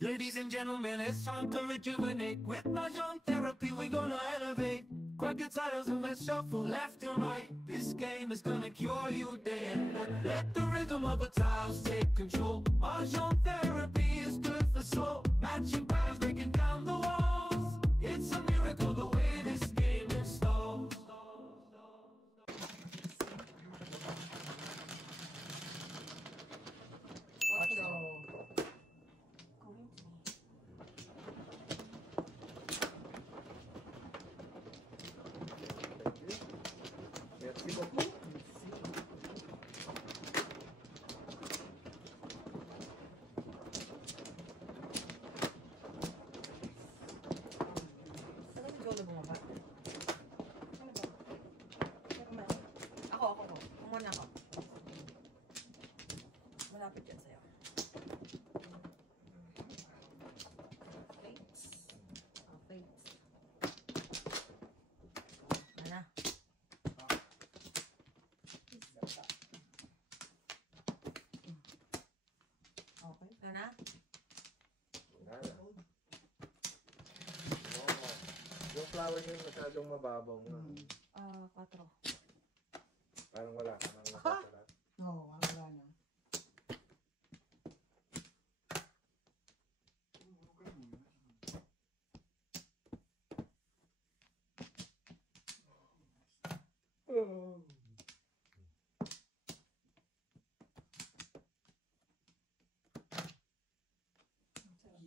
Ladies and gentlemen, it's time to rejuvenate. With Mahjong therapy, we're gonna elevate. Grab your titles and let's shuffle left and right. This game is gonna cure you day and night. Let the rhythm of the tiles take control. Mahjong therapy is good for soul. Matching patterns, breaking down the walls. It's a miracle the way this game installs. Merci beaucoup. Saan yung Jolo bumaba? Ano ba? Ako. Umuna ako. Malapit yan sa'yo. Plates. Plates. Ano? Okay. Ano na? Yung flower niyo masyadong mababaw mo. 4. Parang wala ka nang nakasulat. Oo, wala na.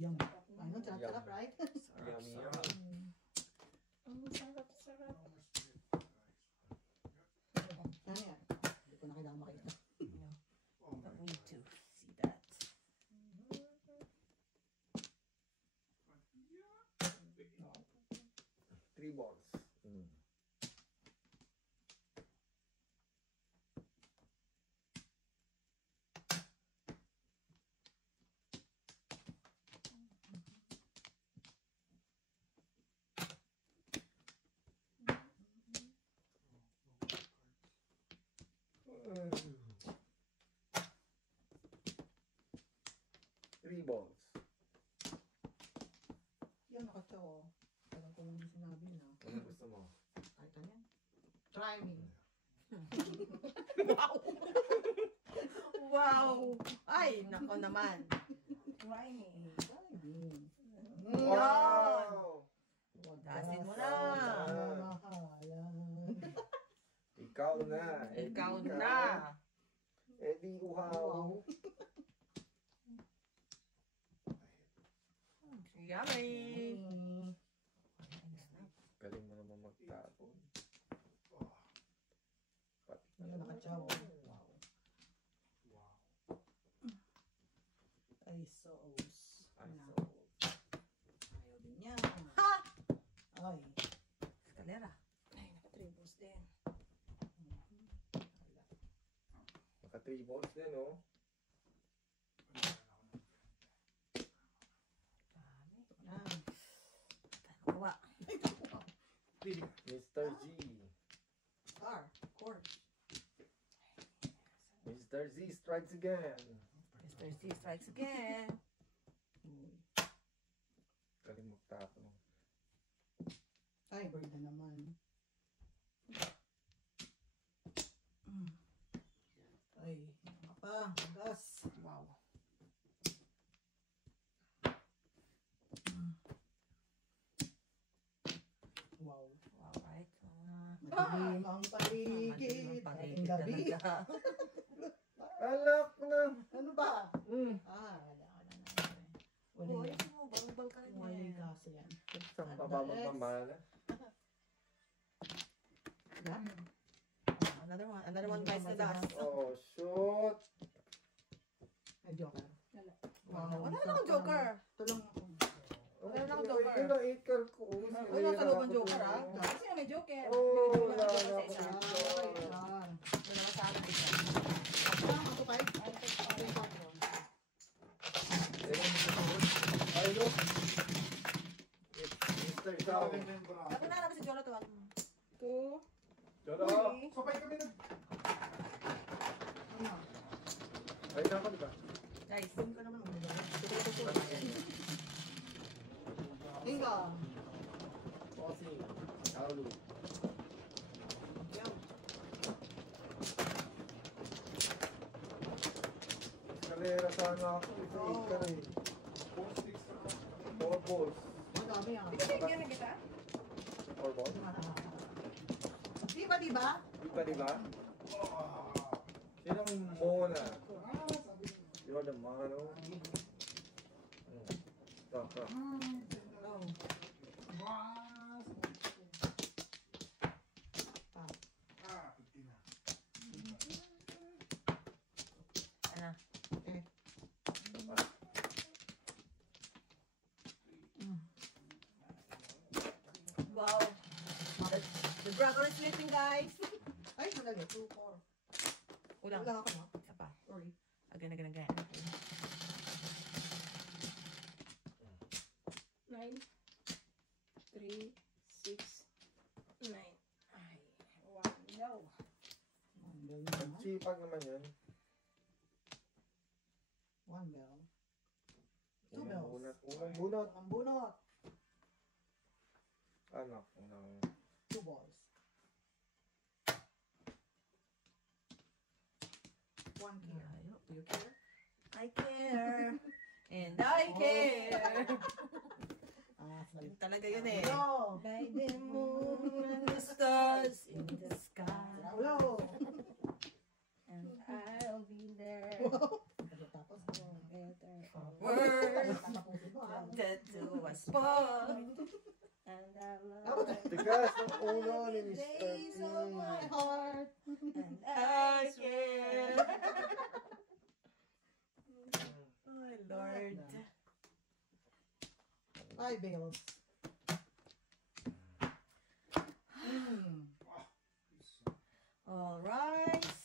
Yum. Ano, sarap, right? Yummy, yummy. Ang sarap. Ano yan? Hindi ko na kailangan makita. But we need to see that. 3 balls. Three balls. Yan, nakatsaw. Parang kung hindi sinabi na. Ano gusto mo? Kahit ano yan? Try me. Wow! Ay, nako naman. Try me. Try me. Wow! Dasin mo na. Mahalan. Ikaw na. Ikaw na. Eddie uhaw. Yummy! Galing mo naman magtapon. Pati Yan, nakatsaw. Wow. Ay, sauce. Ay, Na. so. Ayaw din yan. Ha! Ay. Escalera. Ay, naka-tribos din. Naka 3 balls din, oh. Yan. Kawa. Mr. G. Star, of course. Mr. Z strikes again. Mr. Z strikes again. Galing magtapon. Ay, bird na naman. Ay, ano pa? Gas. Wow. Wow. Wow, right? Madilim ang paligid. Ating gabi. Alak na. Ano ba? Mm. Wala na. Uy, mo, balbal ka rin Wala yan. gas yan. Isang pababagmamala. Yan. Another one guys na last. Oh, shoot. Ay, joker. Wala na akong joker. Ito lang ako. Wala na akong joker. Ito na 8 card ko. Wala sa loob ang joker ha. Kasi may joker. Oh, wala na Sa ako isa. dito. Wala naman sa akin isa. Ako pa. Ay, no. Mr. Sao. Dapat na naman si Jonathan. 2. Jolo. Sabay kami nag... Ano? Ay, dapat ba? Guys. Doon ka naman. Bossing. Kaulu. Yan. Eskalera sana ako. Isa Oo. ka rin. 4 balls. Madami yan. Bigyan na kita. 4 balls? Diba, diba? Diba? Sinong muna? You're the Mano. Stop. Oh. Ano? Okay. Wow. The dragon is sleeping, guys. Ay, madali. 2, 4. Ulang. Ulang ako, no? Isa pa. Sorry. Again. 9, 3, 6, 9. Ay, wow, no. One bell naman. Sipag naman yun. 1 bell. 2 Unang bells. bunot. Unang bunot. Ang bunot. Ano? Unang... 2 balls. 1 care. Do you care? I care. And I care. Salit. Talaga yun eh. Ulo. By the moon And the stars in the sky. Ulo. and I'll be there. Tapos, For better or Words tatapusin mo, ah. that do us part. and I love Tigas ng ulo ni Mr. Days of my P. heart. and I care. Oh, Lord. 5 bells. All rise.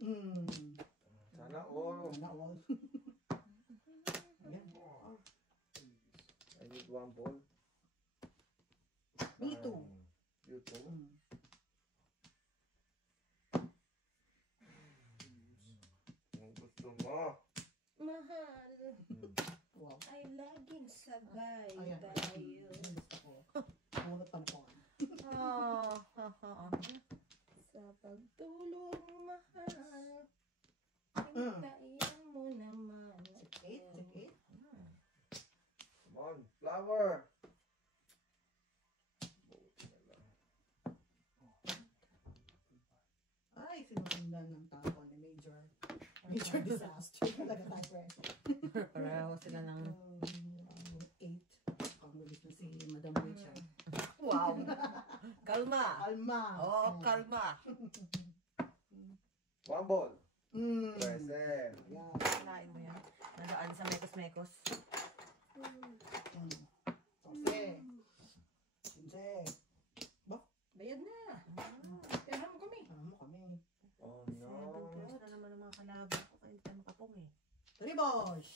Sana all. Sana all. Ayan. I need 1 ball. Me too. You too? Ang gusto mo. mahal. Wow. Ay laging sabay Ayan. tayo. Gusto ko. Bunot pa na po. Oh. Sa pagtulong mahal. Hintayin mo naman. 8. Come on, flower. Ay, sinusundan ng tapo ni Major. Major disaster. Talaga tayo. Pareho sila ng... 8. Ang bilis na si Madam Richard. Wow. Kalma. Alma. Oh, kalma. 1 ball. Mm. Present. Yan. Kalain mo yan. Nadaan sa mekos-mekos. Jose. Jose. Bayad na. Kaya mo kami. Ano mo kami? Oh Gusto no. na naman ng mga kalaban ko. Kaya hindi tayo makapong eh. 3 boys.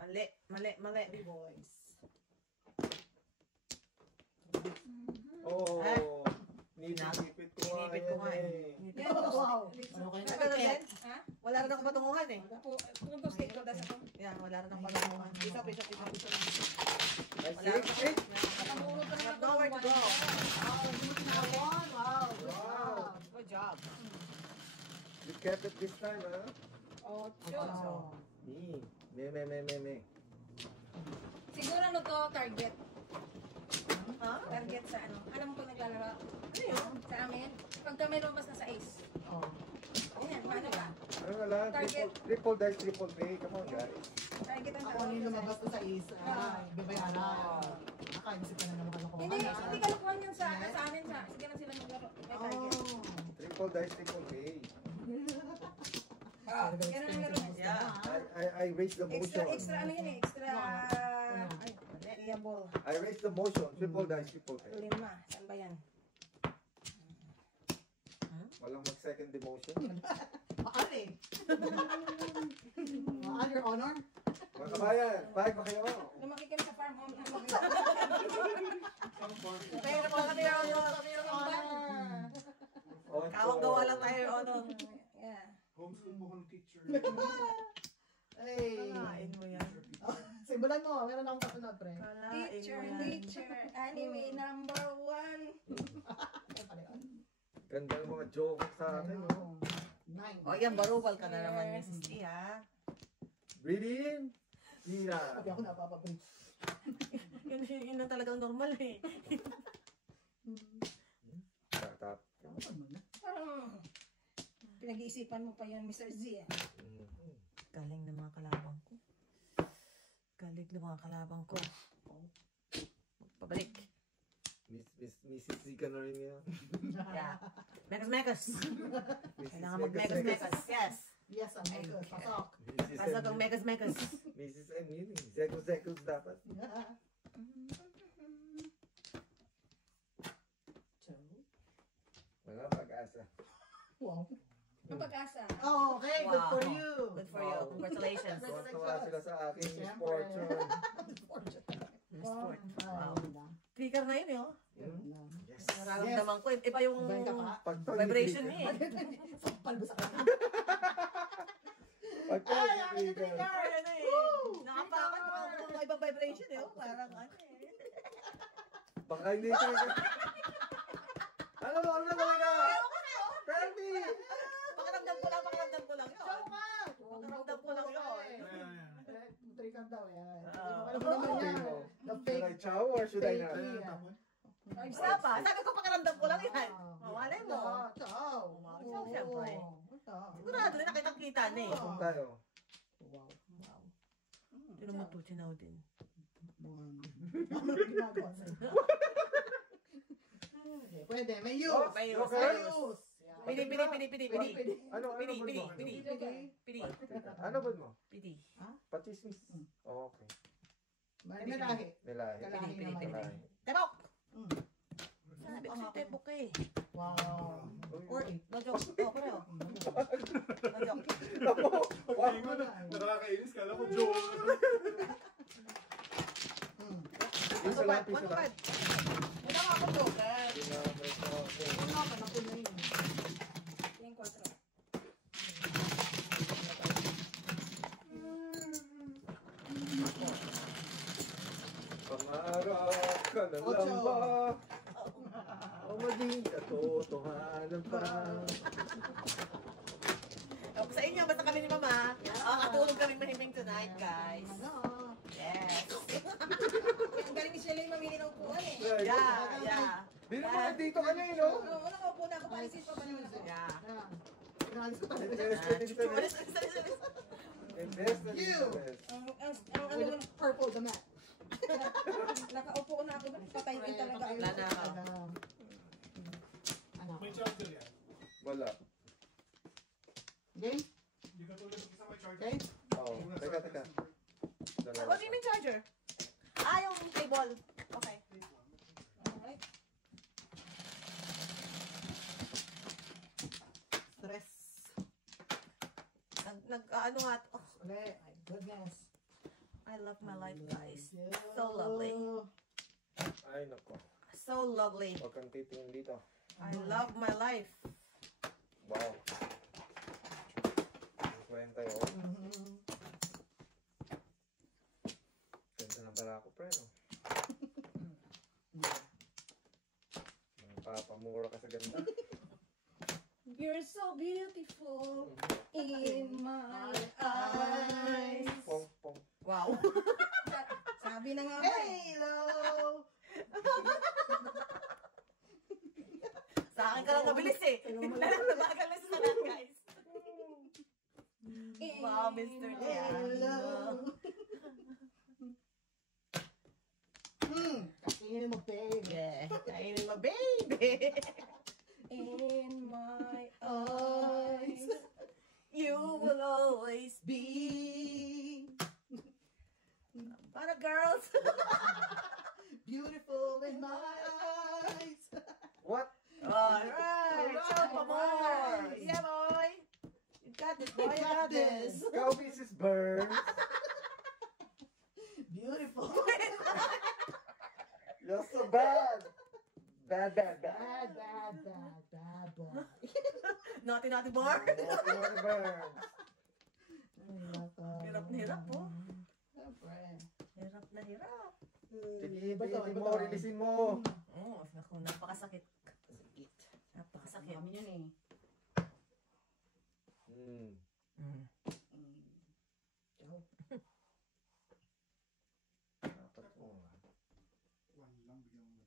Mali. 3 boys. Oh. Ay. Nipit ko nga Inipit ko nga yan eh. eh. Inipit Wow. ko. Ano kayo na? Ganun din? Ha? Wala rin ako patunguhan eh. Kung gusto ito, dasa ko. Yan, wala rin ako patunguhan. Piso. Ay, Wala rin ako. six. Nakamulot pa I naman have nowhere to go. Wow. Wow. Good job. You kept it this time, huh? Ocho. Me. Siguro ano to, target. Ha? Target sa ano. Alam mo kung naglalaro? Ano yun? Sa amin. Pag kami lumabas na sa ace. Oh. Ayan, paano ba? Ano nga lang? Target. Triple dice, triple pay. Come on, guys. Target ang Ako tawag yung ko lumabas sa ko sa isa. Babayaran. Nakaisip ka na naman ako. hindi kalukuhan yan sa amin sa. Sige lang sila maglaro. May target. Triple dice, triple pay. Yan ang laro. Yeah. I raised the motion. Extra ano yun eh. Extra. Ay, variable. I raised the motion. Triple dice, triple pay. 5. Saan ba yan? Walang mag-second demotion. Maal eh. Maal, your honor. Mga kabayan, pahig pa kayo. Lumaki kami sa farm home. Pero pa kami yung Your honor. Kawang gawa lang tayo yung ano. Yeah. Homeschool mo kong teacher. Hey. Kakain mo yan. Simula Sundan mo. Meron akong kasunod, pre. Teacher, anime number 1. Ano pala yun? Ganda yung mga joke sa akin, no? 9. O yan, barubal ka na naman, Mrs. T, ha? Breathe in. Hira. Sabi ako napapabreak. Yun na talagang normal, eh. Tatap. Parang pinag-iisipan mo pa yan, Mr. Z. Galing ng mga kalabang ko. Galing ng mga kalabang ko. Pabalik. Mrs. Z ka na rin yan. Yeah. Mekas. Mrs. Kailangan mag-mekas. Yes. Yes, ang Megas. Pasok. Pasok ang mekas. Mrs. M yun eh. Zekos dapat. Mga pag-asa. Wow. Ang pag-asa. Oh, okay. Good for you. Good for you. Congratulations. Tuwa sila sa akin. Miss Siyempre. Fortune. Miss Fort. Wow. Wow. Trigger na yun, eh, oh. Yes. Nararamdaman ko. Iba yung Iba ka pa? Pagpag vibration niya, eh. Sampal mo sa kanya. Pagpag Ano, eh. Nakapakan mo mga ibang vibration, eh, oh. Parang ano, eh. Baka hindi ka. Ano mo na talaga? Kirby! Pakiramdam ko lang yun. Pakiramdam ko lang yun. Trikam daw yan. Ano Oo. ba naman yan? The Should fake. I chow or should I not? Isa pa. Sabi ko pakiramdam ko lang yan. Mawalay mo. Ciao. Ciao, syempre. Sigurado na nakikita na, eh. Saan tayo? Wow. Tinan mo to, sinaw din. Ano ginagawa sa'yo? Okay, pwede. May use. Oh, May okay. use. Pidi. Ano ba mo? Pidi. Ano ba mo? Pidi. Patismis. Oh, okay. May lahi. Nilahi. Kalahi naman. Nilahi. Tebok! Mm. Sabi ko si Tebok, eh. Wow. Or, no joke. Oh, pareho. No joke. Nakakainis, kala ko joke. Isa lang, isa lang. Matupad. Wala nga ako joker. Ano ka na po na yun? Yung 4. Pangarap ka na lang ba? O maging katotohanan pa? Sa inyo, basta kami ni Mama. Katulog kami mahiming tonight, guys. Ano? Yes. Ang galing ni Shelly mamili ng upuan, eh. Yeah. Bino mo na dito ka na eh, no? Oo, nakaupo na ako. Palisin pa ba naman ako? Yeah. Inalis ko talaga. Invest na You! invest. Ang With ano, the purple the mat. nakaupo na ako. Patay din talaga. Wala na ako. Ano? May charger yan. Wala. Okay? Hindi ka tulad ng isang may charger. Okay? Oo. Teka. What do you mean charger? Yung cable. Okay. Alright. Stress. Ano nga. Oh, Okay. My goodness. I love my life, guys. So lovely. Ay, nako. So lovely. Huwag kang titingin dito. I love my life. Wow. Kwenta yun. Ganda na pala ako, pre, no? Papamura ka sa ganda. You're so beautiful in my eyes. Pong, pong. Wow. Sabi na nga ba, eh. Hello! Sa akin ka lang mabilis, eh. Nabagal na sa lahat, guys. Wow, Mr. Hello! Kainin mo, babe. Yeah. Kainin mo, baby. In my Eyes. You will always Be Para girls. beautiful in my eyes. What? Alright. Show pa more. Yeah, boy. You got this, boy. You got this. Go, Mrs. Burns. Beautiful. You're so bad. Bad. Bad boy. Naughty bar. Mrs. Burns. Hirap na hirap, po. Siyempre. Hirap Pipitin mo, releasein mo. Oh, naku, napakasakit. Napakasakit. Kami yun eh. Mm. Dapat mo. One lang, bigyan mo.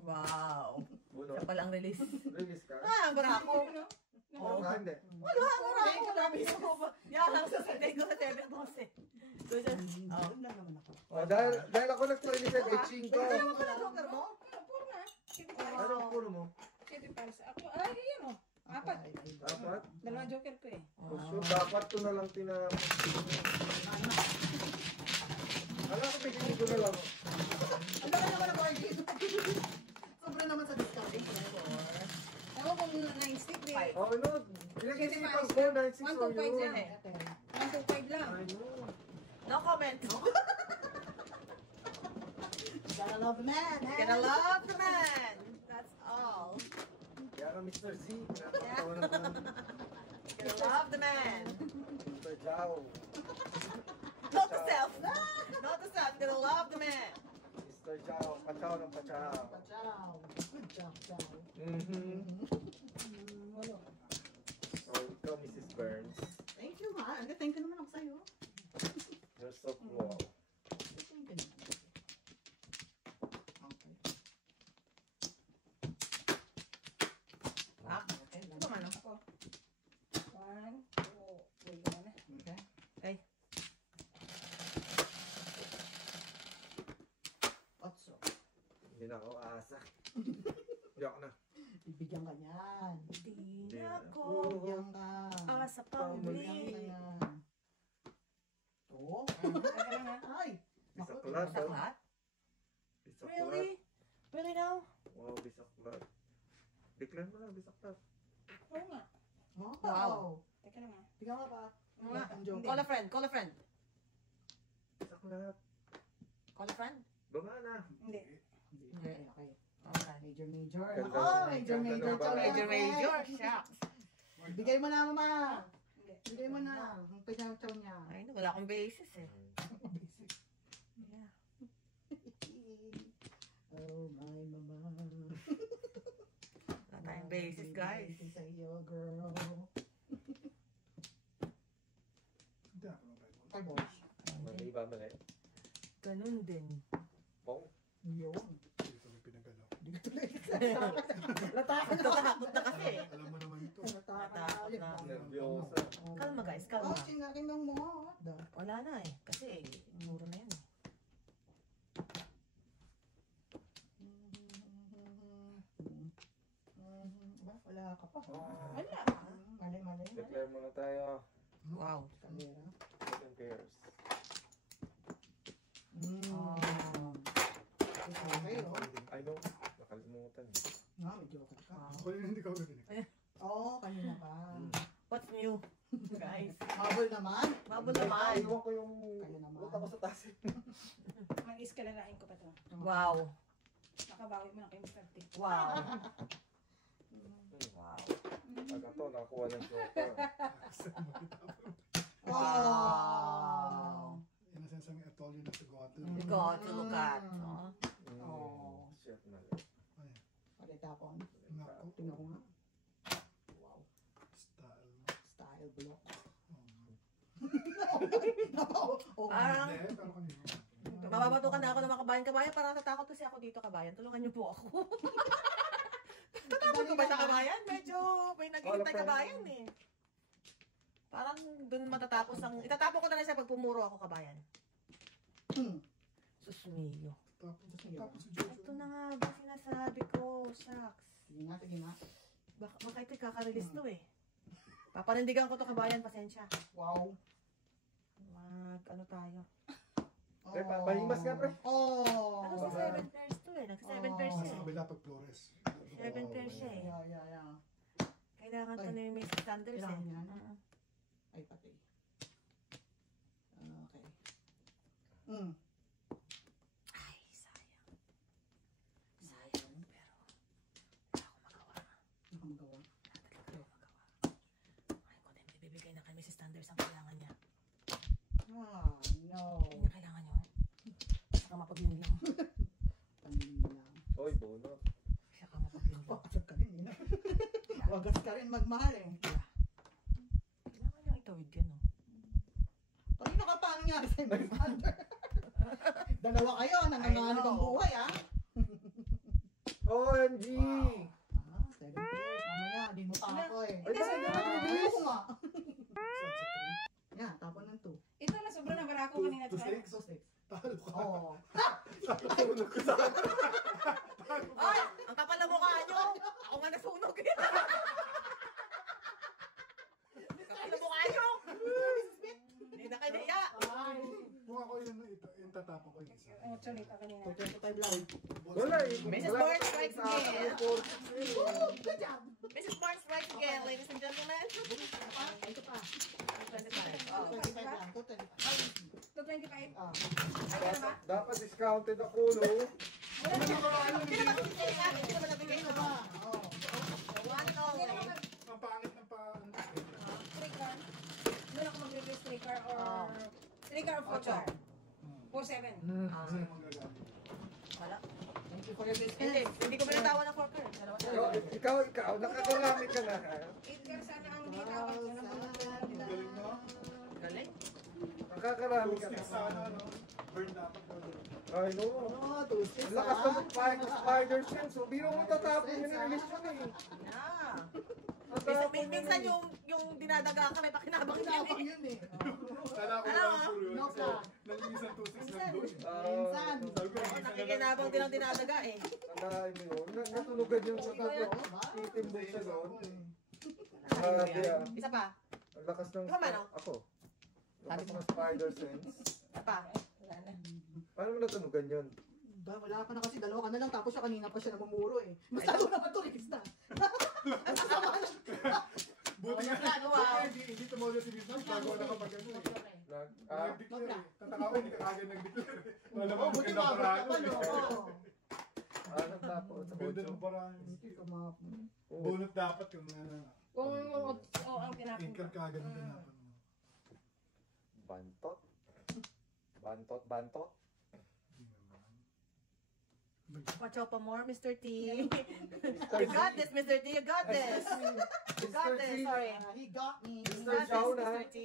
Wow. Uno. Siya pala ang release. Release ka? Ah, ang barako. Oo nga, hindi. Wala, ang barako. Yan, sasabihin ko sa 7-12. So, siya, oh. Dahil ako nag-release ng etching ko. Ano mo pala joker mo? Puro na. Ano ang puro mo? Kaya para sa ako. Ay, yun o. Apat. Dapat? Dalawang joker ko eh. So, dapat to na lang Alam ko, pigilin ko na lang. Ang laki naman ang board game. Sobra naman sa discount. Ewan kung 9 stick eh. Oh, no. Pinag-isipan ko, 96 for 125 you. lang eh. 125 lang. I know. No comment. Gotta love the man. Gonna love the man. That's all. Kaya ka, Mr. Z. Nakakatawa naman. Gonna love the man. Mr. Jao. Note to self. Note to self. Gonna love the man. Mr. Jao. Pachaw ng pachaw. Ciao. Good job, Ciao. Walo. Oh, ikaw, Mrs. Burns. Thank you, ma. Thank you naman ako sa'yo. You're so cool. Thank you naman. Okay. Ah, ito naman. Ako. 1, 2, wait naman eh. Okay. Okay. Otso. Hindi na ako aasa. Hindi ako na. Bibigyan ka niyan. Di na ako. Bibigyan ka. Asa pang Bibigyan ka muli. yan. Oo. Kaya nga. Ay. Bisaklat. Sa lahat? Bisaklat. Really? Really now? Wow, bisaklat. Declare mo na, bisaklat. Oo nga. Wow. Teka lang ah. Bigyan ka pa. Nga. Ang joke. Call a friend. Call a friend. Bisaklat. Call a friend? Baba na. Hindi. Hindi. Hindi. Okay. Okay. Major, major. Ganda. Oh, major, Ganda major. ng bala. Major, major. Shucks. Bigay mo na, mama. Hindi. Bigay mo na. Ang pinang-chow niya. Ay, wala akong basis eh. Basic. Yeah. Oh, my mama. Wala tayong basis, guys. Basis sa iyo, girl. Hindi ako ng Bible. Ay, boys. Mali ba mali? Ganun din. Pong. Yun. Hindi ko may pinagalaw. Natakot na. Takot na kasi. Alam mo naman ito. Natakot na. Nervyosa. Kalma guys, Oh, kalma. sinakin lang mo. Wala na eh. Kasi muro na yan eh. Wala ka pa. Wala. Mali, mali. Declare muna tayo. Wow. Kalera. 7 pairs. Okay, oh. I know. Nakalimutan. May joker ka. Ako yun hindi ko garinig. Oo, kanina pa. What's new? Guys. Bubble naman. Bubble naman. Iwan ko yung Kayo naman. buta ko sa taas. Mag-iskalalain ko pa ito. Wow. Nakabawi mo na kayo Mr. T. Wow. Wow. Pag ito, nakakuha ng joker. Wow. In a sense, I told you not to go out You there. got to look at. Oh. Oh. Shit, mali. Pati tapon. Nako. Tingnan ko nga. Wow. Style. Style block. Oh. Parang Hindi, pero kanina. mababatukan na ako ng mga kabayan. Parang natatakot kasi ako dito, kabayan. Tulungan niyo po ako. Tatakot ko ba sa kabayan? Medyo may naghihintay kabayan eh. Parang dun matatapos ang... Itatapon ko na lang siya pag pumuro ako, kabayan. Susmiyo. Tapos si Ito Jojo. na nga ba sinasabi ko, shucks. Sige nga, sige nga. Baka ito'y kaka-release to eh. Papanindigan ko to, kabayan, pasensya. Wow. Ano tayo? Pre, pahimas nga, pre. Oh. Ano sa 7 pairs to eh? Nagsa 7 pairs Sa siya eh. kabila pag Flores. 7 pairs siya eh. Yeah. Kailangan to ni Miss Sanders eh. Kailangan yan? Oo. Ay, pati. Okay. Ay, sayang. Sayang, pero wala akong magawa. Nakamagawa. Wala talaga akong magawa. Ay ko din, ibibigay na kay Mrs. Sanders ang kailangan niya. No. Hindi na kailangan yun. Saka mapag-yun lang. Pangin lang. Oy, bonus. Saka mapag-yun lang. Papasok ka rin, yun. Wagas ka rin magmahal eh. Kailangan niyang itawid yan, no? Kanino ka pa nangyari sa inyo, Father? Dalawa kayo, nanganganib ang buhay, ah. OMG! Ah, 7 years. Mamaya, di mo pa ako eh. Ay, bakit Ay, ko nga. Sunset tree. Yan, tapon ng 2. Ito na, sobrang nabarako kanina. Two Try. sticks. Talo ka. Oo. Sunog ko sa Ay, ang kapal na mukha nyo. Ako nga nasunog eh. Kapal na mukha nyo. Hindi na kayo naiya. Ay, Kung ako yung tatapon ko yung isa. Actually, ito kanina. 25 lang. Wala eh. Mrs. Wala Born ka strikes sa again. akin, Paul. Good job. Mrs. Barnes strikes again, ladies and gentlemen. Ito pa. 25. Oh. 25 lang. 225. 225. Ah. Ay, ano ba? Dapat discounted ako, no? Hindi naman nabigay nga. Hindi naman nabigay. Ito pa. Oo. Ano? Hindi naman mag- Ang pangit ng streaker. Doon ako mag-review streaker or... Streaker or Ocho. 4-7. 4-7. Kasi magagamit. Wala. Thank you for your business. Hindi ko binatawan ng forker. Dalawa na. Ikaw, nakakarami ka na, ha? 8 sana ang gitawag. Yan ang mga- Ang galing mo. Galing. Nakakarami Two ka sticks na. sana, no? Burn dapat ko. Ay, no. Oo, 2 sticks, Ang lakas ah. ng spider sense. So, biro mo tatapon yun yung release yun eh. Yeah. Tatapon yun Minsan eh. yung dinadaga ka, may pakinabang Kinabang yun. yun eh. Sana ako Alam lang mo, puro yun. no Kasi ka. nag-iisang two sticks lang doon. Minsan. Sabi ko, Oo, nag-iisa na lang. nakikinabang din ang dinadaga eh. Tandaan mo yun. Natunugan yung sa tatlo. Itim mo siya doon. Ano Grabe yan? ah. Isa pa. Ang lakas ng... Ikaw, Mano? Ako. Lakas ng spider sense. Isa pa. Wala na. Paano mo natunugan yun? Ba, wala ka na kasi, dalawa ka na lang, tapos siya kanina pa siya namumuro eh. Masyado naman tulis na. Buti nga. Nagawa. Hindi tumulong si Bismarck bago nakapag ano eh. Nag-declare eh. Tataka ko, hindi ka kagad nag-declare eh. Wala Oo, naman buti magandang mabot ka paraan pa, eh. no? Oo. Tapos sa Ganda kotse. ng paraan. Hindi ka ma- Bunot dapat yung ano. Kung ang tinapon Tinker ko. kagad ang tinapon mo. Bantot. Bantot. Watch out pa more, Mr. T. You got this, Mr. T. You got this. You got this. Sorry. He got me. You Mr. got this, Chow na. Mr. T.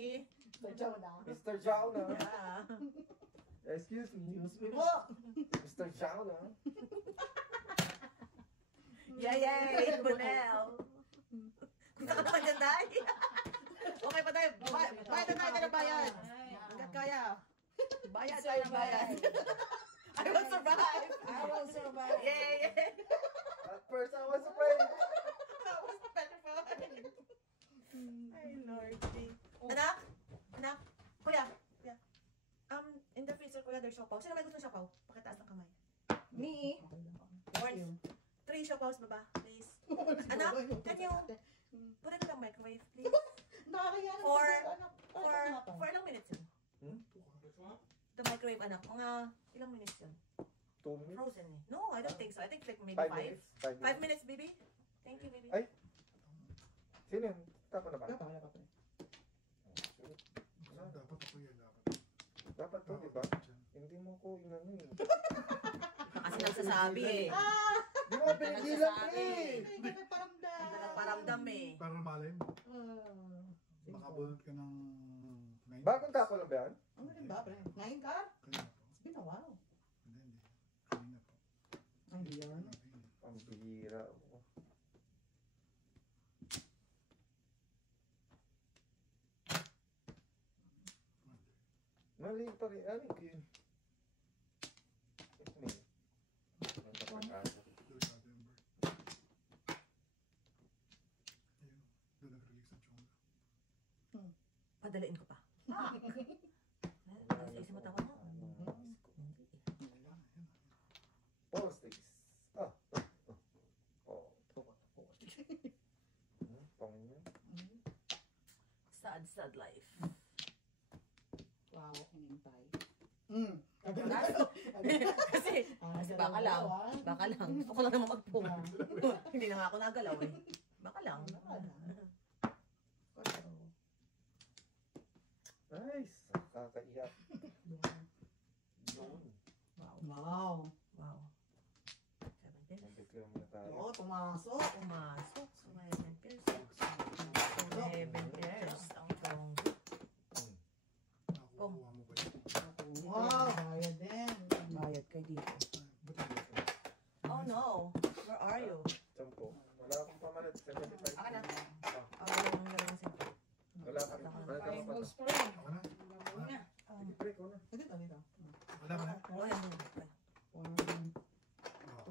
Mr. Chow na. Mr. Zhao na. Yeah. Excuse me. Excuse me po. Mr. Zhao na. Yay! Bunel! Gusto ka naman dyan, Day? Okay pa tayo. Bayad na tayo na bayad. Hanggat kaya. Bayad tayo ng bayad. I will survive! I will survive. Yay! At first, I was afraid. I was petrified. Ay, Lordy. Anak? Anak? Kuya? Kuya? In the freezer, kuya, there's siopaw. Sino may gusto ng siopaw? Pakitaas ng kamay. Me? Warns. 3 siopaws, baba, please. Anak, can you put it in the microwave, please? Nakakaya na. For- anak. For ilang minutes yun? The microwave, anak. Mga ilang minutes yun? 2 minutes? Frozen eh. No, I don't think so. I think like maybe 5 5. minutes? 5 5 minutes, baby. Thank you, baby. Ay. Sino yun? Tapo na ba? Dapat ako yan. Dapat to, di ba? Hindi mo ko inano eh. Kasi nagsasabi eh. Di mo pinigilan eh. Hindi ka paramdam. Ang dalang paramdam eh. Para malay mo. Makabunot ka ng 9. Bagong tapo lang ba yan? Ano rin ba, pre? 9 ka? Kanina po. It's been a while. Hindi. Kanina po. Ay, hindi yan. Ang bihira. Mali pa rin. Ano yun? It's me. Ang kapag-asa. Doon nag-release ng chonga. Padalain ko pa. Sa isang mata ko na. Politics. Pangin. Sad, sad life. Wow, hinintay. Kasi baka lang. Baka lang. Gusto ko lang naman mag-pum. Hindi na nga ako nagalaw eh. Baka lang. Nice. nakakaiyak. Yun. Wow. Wow. 17. Mag-declare muna tayo. Oo, pumasok. Pumasok. So, 11 pesos. 11 pesos. Ang tong. Nakukuha mo ba yun? Wow, bayad din. Bayad kayo dito. Buti mo yun. Oh no. Where are you? 10. Wala akong pamanad. 75. Ako na. Ah, Ako na lang galing sa wala pa. Wala ka pa. Balls pa rin. Ako na? Labo na. Sige, pre, ikaw na. Dito, dito. Wala ba na? Oh, yan.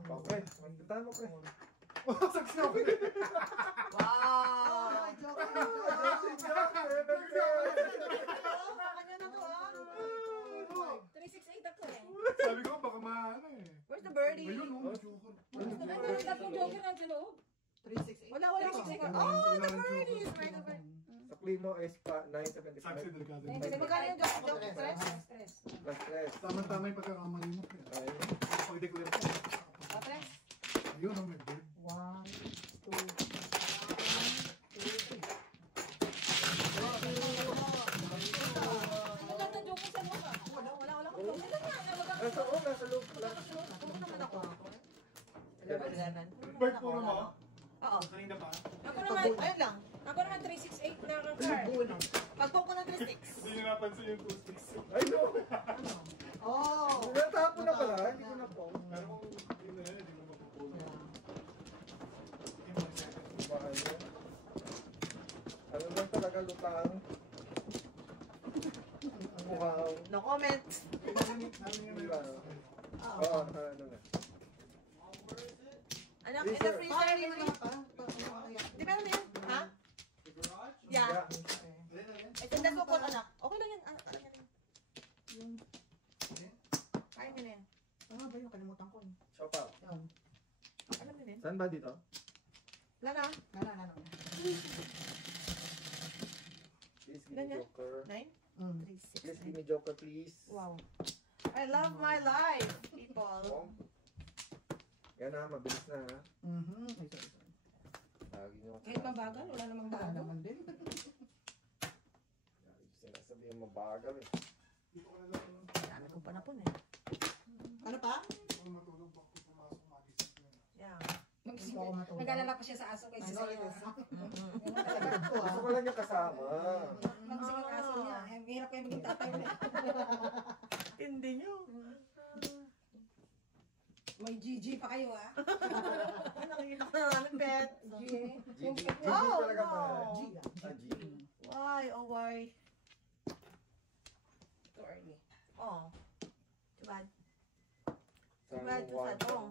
Oh, pre. Magpuntahan mo, pre. Saksi ako. Wow! Ay, joke. Kanya na to, ah. 368 ako eh. Sabi ko, baka maano eh. Where's the birdie? Ayun, oh, joker. Ano yung tatlong joker na sa loob? 368. Wala. Ito. Oh, the birdie is right over. Sa Plimo is pa 975. Saksi, delikado. Kasi magkano yung joke? Stress? Stress. Plus 3. Tama-tama yung pagkakamali mo. Ay, Pag-declare ko. Stress? Ayun, oh, may bird. 1, 2, 3. Ano tatlong joker sa loob ah? Wala. nasa loob, nasa loob. Puno naman ako. 11. Bird puro mo? Oo. Kanina pa? Ako naman, Ayun lang. ako naman 368 na ang card. Pagpok ko ng 3 sticks. Hindi nyo napansin yung 2 sticks. Ay, no. Oh. Natapon na pala. Hindi ko na po. Pero kung yun na yun, hindi mo mapupulo. Bahay mo. Ano lang talaga lutang? Wow. No comment. Hindi ba? Oo, ano na. Anak, in the freezer. Di ba naman yan? Ha? Yeah. Ito na sukot, anak. Okay lang yan. Ano yan? Kain mo na yan. Ano ba yung kalimutan ko? Siopaw. Yan. Alam mo na yan. Saan ba dito? Wala na. Nana. Please give Ilan me yan? joker. 9? Mm. 3, 6, Please give me joker, please. Wow. I love my life, people. Oh. Yan na, mabilis na ha. Isa. Lagi nyo. Kahit mabagal, wala namang Baka bago. naman din. Sinasabi yung mabagal eh. Dami kong panapon eh. Ano pa? Kung matulog ba kung pumasok magising ko yun. Yeah. Nag-alala pa siya sa aso kaysa Ano sa'yo. ito? Ganun talaga. Gusto ko lang yung kasama. Magsing ang aso niya. Ang hirap kayo maging tatay mo. Hindi nyo. May GG pa kayo ah. Nakikita ko na namin, pet. Gigi Oh, talaga no. pa. G. Ah, G. Why? Oh, why? Too early. Oh. Too bad. Too Sayang bad, yung too sad. one. Oh.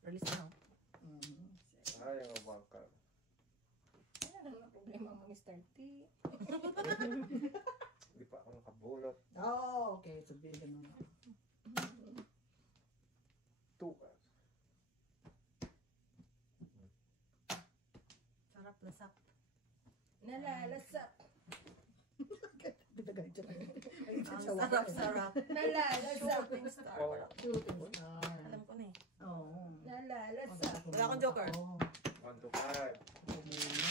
Release na. Sayang ang bangka. Ano naman problema mo, Mr. T? Hindi pa ako nakabulot. Oh, okay. Sabihin mo. 2. Sarap na sap. Nalalasap. Bitagay dyan. Ang sarap. Nalalasap. Shooting star. Oh. Shooting star. Alam ko na eh. Oo. Nalalasap. Wala akong joker. Oo. 1 to 5.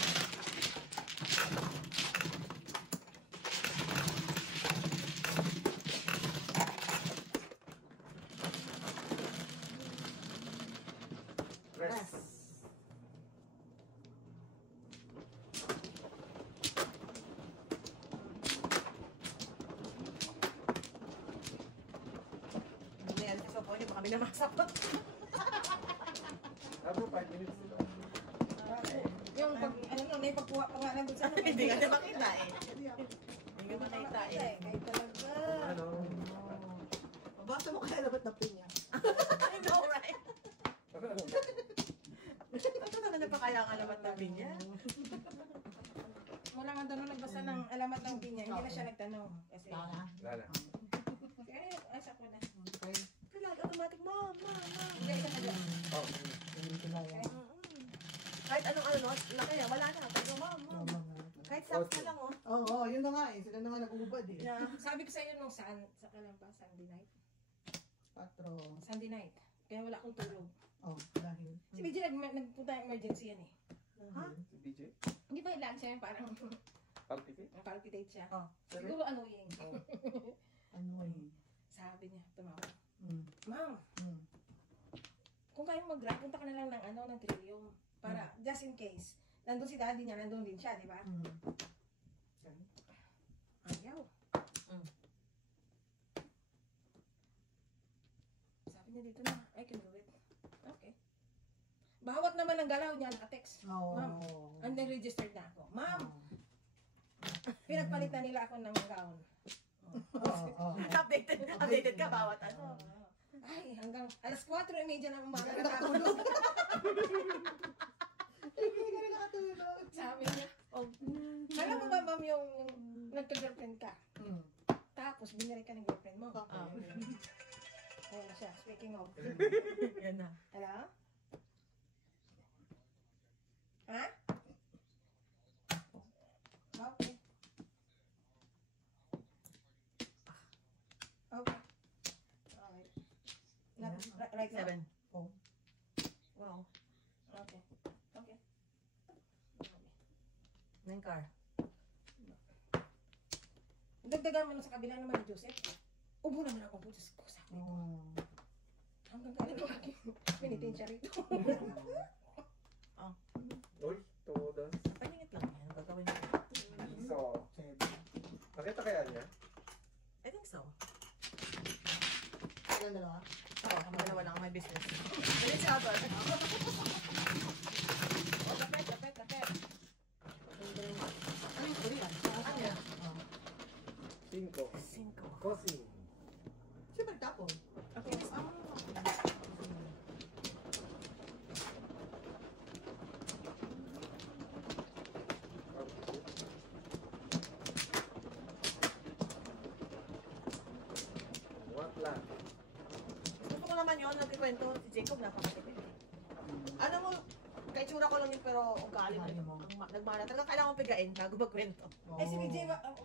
Press. Hindi yan sa po niyo. Baka minamasak pa. Ano 5 minutes dito? Yung pag, ano nun, may pagkuha pa nga lang doon sa ano. Hindi ka na makita eh. Hindi ka makita eh. Kahit talaga. Ano? Mabasa mo kaya labat na pinya. I know, right? Ito naman na pa kaya ang alamat namin yan. Wala nga daw nung nagbasa ng alamat ng pinya. Hindi na siya nagtanong. Kasi, Lala. ay, sa ko na. Okay. Kailangan automatic, mom. Hindi, isa pa dyan. Oh. Ganito na yan. Kahit anong ano, laki na, wala na. Pero mom. Kahit sakto Okay. lang oh. Oo, yun na nga eh. Sila na nga nag-uubad eh. Yeah. Sabi ko sa iyo nung saan, sa kailan pa, Sunday night. Sunday night. Kaya wala akong tulog. Oh, dahil. Si BJ nagpunta ng emergency yan eh. Ha? Si BJ? Hindi ba lagi siya yung parang Palpitate? ang palpitate mag-appetite siya. Oh, Siguro annoying. Annoying. Sabi niya, tumawag. Mm. Ma'am, Mm. kung kaya mag-grab, punta ka na lang ng Trillium. Para, just in case. Nandun si daddy niya, nandun din siya, di ba? Mm. Ayaw. Mm. Sabi niya dito na, I can do it. Okay. Bawat naman ang galaw niya, naka-text. Oh. Ma'am, and then registered na ako. Ma'am, pinagpalitan nila ako ng gown. Updated ka bawat ano. Ay, hanggang alas 4:30 na umaga nakatulog. Hindi ka rin nakatulog. Sabi niya, alam mo ba ma'am yung nagka-girlfriend ka? Mm. Tapos binili ka ng girlfriend mo. Ah. Ayun siya, speaking of. Yan na. Hello? Ha? Okay. Okay. Alright. Right now? 7. Oh. Wow. Okay. Okay. Nang car. Dagdagan mo na sa kabila naman ni Joseph. Ubo naman ako po, Diyos ko. Sabi ko. Oh. Hanggang kailan ko aking pinitin siya rito. Uy, todas. Paningit lang yan. Gagawin mo. So, nakita kaya niya? I think so. Kailan dalawa? Ako, kami dalawa lang may business. Dali sa abad. O, tapet, tapet, tapet. Ano yung Korean? Ano yan? 5. 5. Cosing. Siyempre tapon. Okay. What lang? Gusto ko naman yun, nagkikwento si Jacob, napakatipid. Ano mo, kay tsura ko lang yun, pero ugali mo. Nagmana, talaga kailangan mo pigain bago magkwento. Eh, si BJ,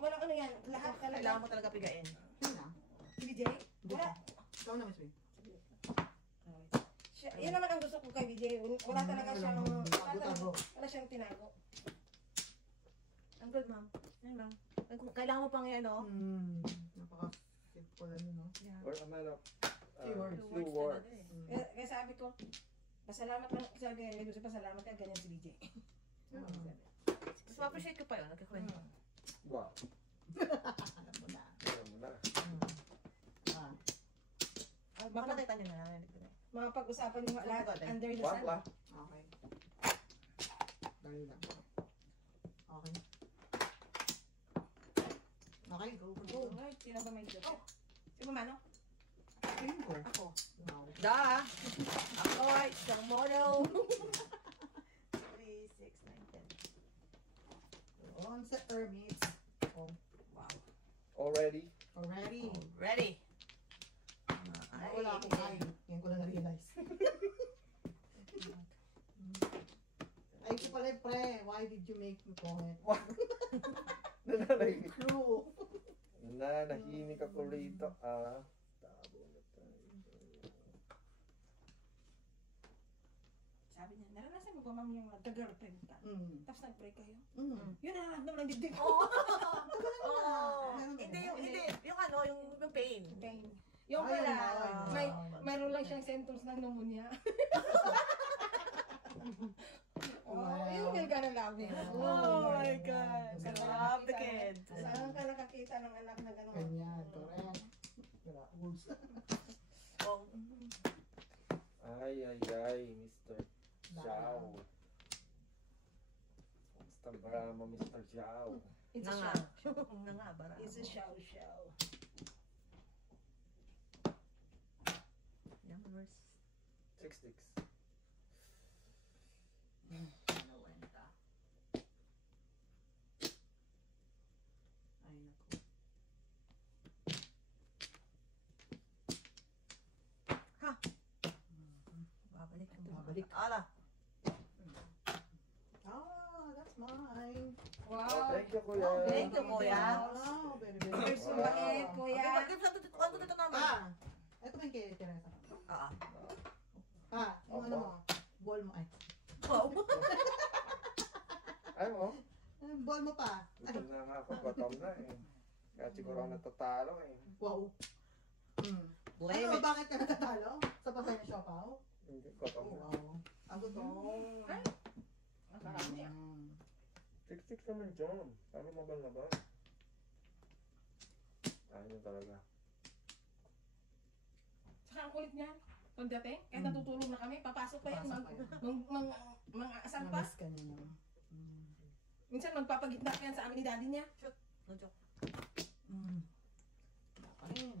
walang ano yan. Lahat talaga. Kailangan mo talaga pigain. Yun na. Si BJ? Wala. Ikaw na, Miss B. Yan naman ang gusto ko kay BJ. Wala talaga siyang, wala siyang tinago. I'm good, ma'am. Yan lang. Kailangan mo pang yan, no? Napaka-simple ano, no? Or a man of Few words. few words. Kaya sabi ko, pasalamat lang, sabi ko, gusto pasalamat ka, ganyan si BJ. Mas ma-appreciate ko pa yun, nagkikwento. Wow. Alam mo na. Alam mo na. Baka nakita nyo na, narinig ko na. Mga pag-usapan niyo lahat under the sun. Wapla. Okay. Dali lang. Okay. Okay, go. Oh, ay, sino ba may joke? Si Mamano? Tingin ko. Ako. Wow. Da! Ako ay isang model. 3, 6, 9, 10. On sa Hermits. Oh, Wow. Already? already. Ready? Wala akong ay. Ngayon ko lang na-realize. Ay, ko pala, pre. Why did you make me comment? Nananahimik. True. Nananahimik ako rito. Tabo na tayo. Sabi niya, naranasan mo ba ma'am yung nagka-girlfriend ka? Tapos nag-break kayo? Yun na lang ng dibdib ko. Hindi, yung ano, yung pain. Pain. Yung Ay, pala, ay. mayroon lang siyang symptoms ng pneumonia. Yung feel ka na love niya. Oh my God. Love the kid. Saan ka nakakita ng anak na gano'n? Ganyan, correct. Wala, wolves. Oh. Ay, Mr. Zhao. Basta brama, Mr. Zhao. It's a Nanga. show. Nanga, bara. It's a show. Numbers. 6. Nawenta. Ay, naku. Babalik. Babalik. Ala. That's mine. Oh, thank you, kuya. Thank you, kuya. Wow, very, very You're good. so bait, kuya. Ano dito naman? Ito ba yung kay Teresa? Ah. Yung ano mo, ball mo ay. Wow. Ay mo? Ball mo pa. Gusto na nga ako, gutom na eh. Kaya siguro ako natatalo eh. Wow. Buhay, Ano, bakit ka natatalo? Sa pasay na siopaw? Hindi, gutom na. Wow. Ang gutom. Ay. Ang sarap niya. Tik-tik naman dyan. Paano mabal na ba? Ayun talaga. Saka ang kulit niya. Pagdating, kahit natutulog na kami, papasok pa yan. Mga asal pa. Namiss ka niya. Minsan magpapagitna pa yan sa amin ni daddy niya. No joke. Ayun.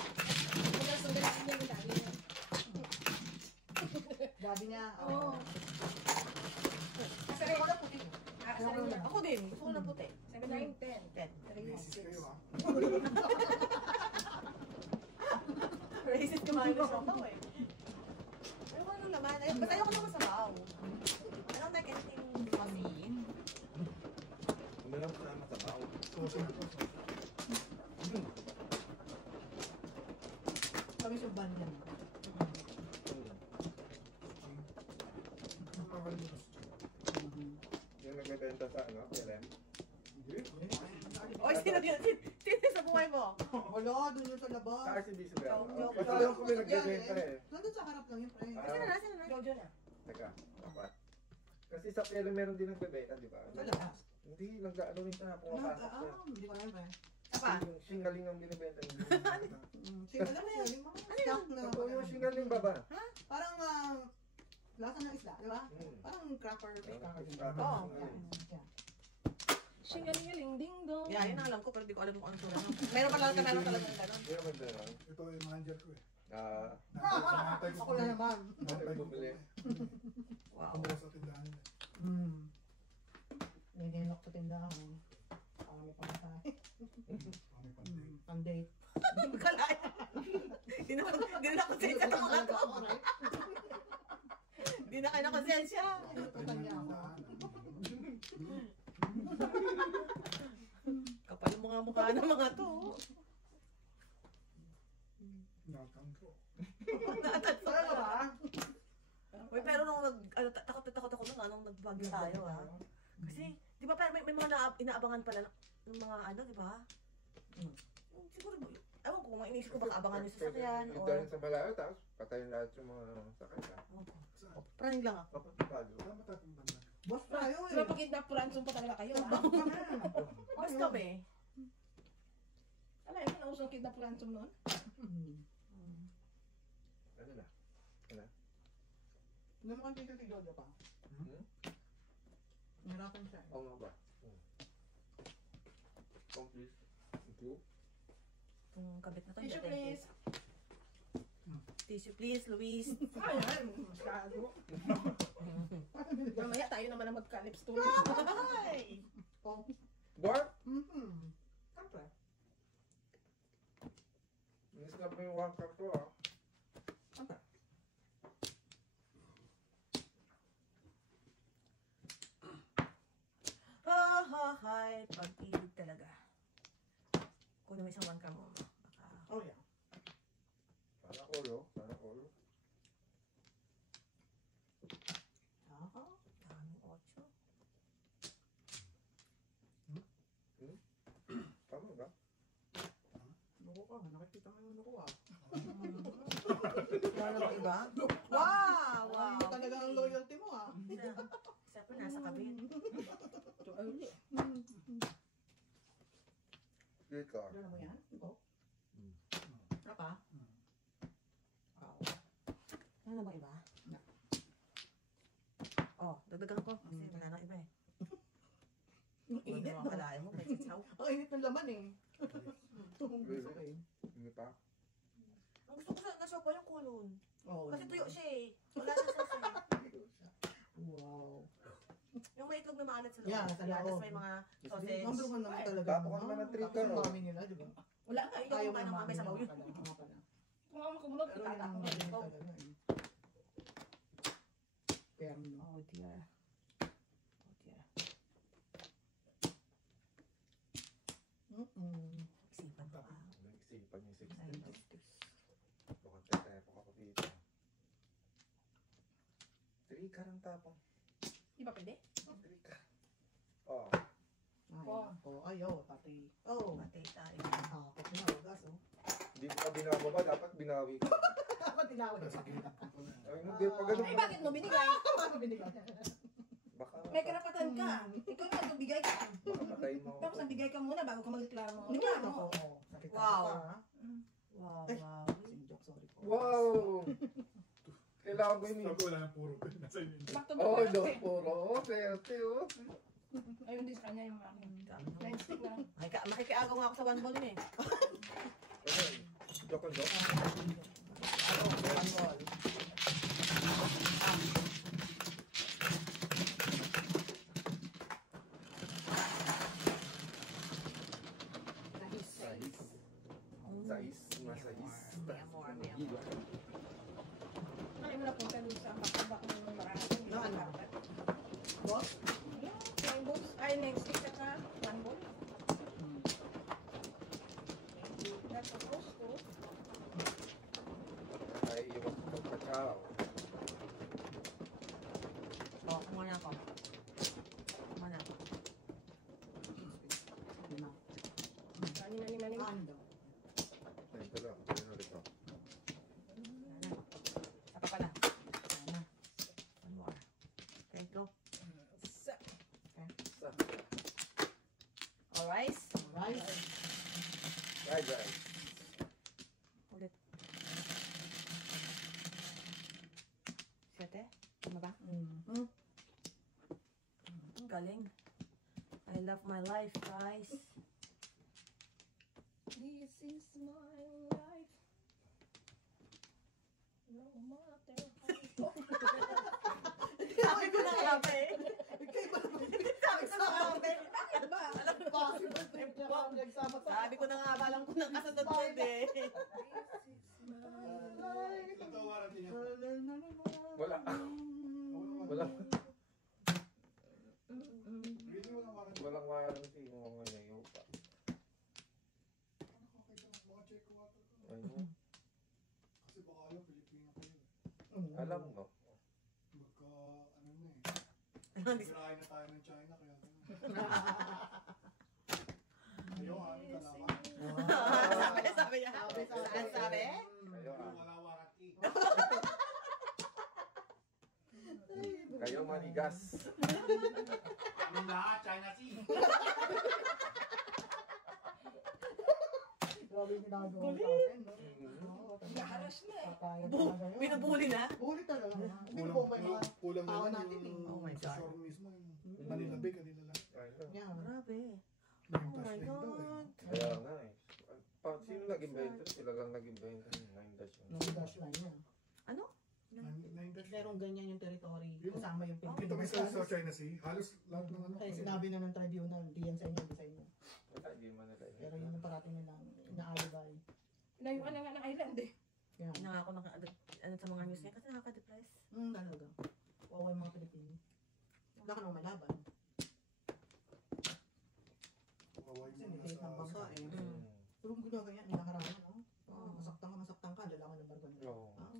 Magkasugalan niya yung daddy niya. Daddy niya. Oo. Kasi ako na puti. Asarin niya. Ako din. Gusto ko na puti. 7, 9, 10. 10. Racist kayo ha. Racist kumain ng siopaw eh. Ano ko nung laman? Ba't ayoko naman sa baw? I don't like anything fuzzy. Umilang ko na matabaw. Soso na to. Kami sa ban yan. Nakakalimutan. Yung nagbebenta sa ano, PLM. Hindi. Oy, sino sa buhay mo? Wala, doon yun sa labas. Sa RCBC ba yan? Joke. Basta alam ko may nagbebenta eh. Nandun sa harap lang yun, pre. Sino na? Sino na? Jojo na. Teka, dapat. Kasi sa PLM meron din nagbebenta, di ba? Sa labas. Hindi, nag-ano rin siya, pumapasok siya. Hindi ko alam, pre. Apa? Yung singaling ang binibenta. Sige, alam mo yun, yung mga stock na. Ako yung singaling baba. Parang, lasa ng isla, di ba? Hmm. Parang cracker. Cracker din. Cracker. Oo. Hmm. Yeah. Shingaling ding dong. Yeah, yun ang alam ko pero di ko alam kung ano ito. Meron pala meron talaga ng ganun. Hindi naman din, ah. Ito yung manager ko eh. Ah, Natay ko Ako na naman. Natay ko bumili. Wow. Kumuha sa tindahan nila. Nililok sa tindahan. Kami pa tayo. Kami pandi. Pang-date. Kalaya. Di na konsensya ng mga to. Di na kayo na konsensya. Itutukan niya ako. Kapal yung mga mukha ng mga to. Nakakangko. Talaga ba? Uy, pero nung takot ako nung nagbagyo tayo ah. Kasi, di ba pero may mga inaabangan pala ng mga ano, di ba? Siguro, ewan ko, iniisip ko baka abangan yung sasakyan Yung or... dahil sa malayo, tapos patayin lahat yung mga sakay. Saan? Praning lang ako. Kapagpado. Saan matapang banda? Boss tayo eh. Diba pag kidnap ransom pa talaga kayo, ha? Mas kami. Alam mo, nausang kidnap ransom nun? Ano na? Hindi mo kang si Jojo pa. Nahirapan siya. Oo nga ba? Please. Thank you. Itong kabit na to. Tissue, please. Tissue please, Luis. Ayan, masyado. Mamaya tayo naman ang magka-lips tuloy. Ay! Oh. Bar? Siyempre. Minis na po yung one cup ko ah. Siyempre. Hi, pag-ibig talaga. Kung may isang one cam mo, baka... Oh yeah. Sana ulo. Sana ulo. Daming 8. Tama ba? Nuko ka. Nakikita mo yung nuko ah. Wala namang iba? Wow! Wow! Hindi talaga ang loyalty mo ah. Siyempre, nasa kabit. Dito ka. Ano mo yan? Ito? Ano pa? Wow. Ano namang iba? Oh, dagdagan ko. Kasi wala nang iba eh. Ang init no? Wala mo, may sitsaw. Ang init ng laman eh. Okay. Hindi pa. Ang gusto ko na sopa yung kulon. Oh, Kasi tuyo siya eh. Wala na sauce eh. wow. Yung may itlog na maalat sa loob. Yeah, sa Tapos loob. may mga sausage. Number one naman talaga. Tapos naman ng trito, Tapos no? ang mami nila, di ba? Wala nga, Ayaw Ayaw ka ng naman mami may sabaw nila yun. pala. Mga pala. Kung ako makumunod, Pero yan itata ang ko mami na ito. talaga eh. Pero no. Oh dear. Oh dear. Isipan ko ah. Nag-isipan yung 60. Ay, Bukod tayo pa kapag Trika ng tapang. Di ba pwede? Trika. Oh. Ayaw, pati. Oh, Matay tayo. takot na, wagas, oh. Hindi ko ka binababa, dapat binawi ko. Dapat tinawag. Ay, hindi pa ganun. Ay, bakit mo binigay? Paano binigay? Baka, May karapatan ka. Ikaw na nagbigay ka. baka patayin mo. Tapos nagbigay ka muna bago ka magreklamo. Hindi Reklamo. ako. Sakit Wow. ka, ha? Wow, Ay. wow. Sinjok, sorry po. Wow! Kailangan ko yun. Sabi ko wala ng puro. Nasa inyo. Back to Oh, back. no, puro. Serte, oh. Ayun din sa kanya yung akin. Nine stick na. Makikiagaw nga ako sa one ball niya eh. Ano? Joke on joke. Sais. Sais. Masais. Ay mo na punta dun sa back to back ng marami. No, ano? Boss? Nine balls. Ay, nine stick at saka one ball. Not supposed to. Ay, yung pagkakaw. Kumana ako. Kumana. Mani. Ano daw? Ay, ito lang. Ano ito? Saka pala. One more. Okay, go. Alright. Right? Right, right. Ulit. Siyete? Tama ba? Ang galing. I love my life, guys. This is my life. No matter how. Sabi ko na nga ba eh. Sabi ko na nga ba eh. Bakit ba? Possible trip niya kami nagsama-sama. Sabi ko na nga ba, alam ko na kasunod eh. Tatawaran din niya. Wala. Wala. Really, walang warranty. Walang warranty mo ngayon pa. Mga check ko ata. Ayun. Kasi baka alam, Pilipino pa yun. Alam mo. Magka, ano na eh. Sirahin na tayo ng China, kaya ganun. Ayaw, aming kalaman. Sabi niya. Sabi? Kayo Ayaw, ah. wala warranty. Kayo manigas. Kami lahat, China Sea. Grabe yung ginagawa sa akin, no? Oo, Nakaharas na eh. Papayag talaga yun. Binubuli na? Huli talaga. Hindi ko ba yung mga Kulang na tao lang natin eh. Oh my sa God. shore mismo. Yung Manila Bay, kanila lang. Ayun. Yan. Grabe. Yung Oh my touchline daw eh. God. Kaya nga eh. Sino nag-invento? Sila lang nag-invento ng 9-dash yun. Nung dash line yan. Ano? Nine dash. Merong ganyan yung territory. Yung- Kasama yung Kita mo sa China Sea, halos lahat ng ano. Kaya sinabi na ng tribunal, di yan sa inyo, di sa inyo. Wala, hindi man nila Pero yun yung parating nila, inaalibay. Pinayuan na nga ng island eh. Yan. Nangako ng ano sa mga news niya kasi nakaka-depress. Talaga. Wawa yung mga Pilipino. Wala ka nang malaban. Kawaii Kasi mo hindi na ng bangka sa... eh. Mm. Pero kung ginaganyan, inakarangan, no? Masaktan ka, lalaman ng barko nila. Oo. Ah,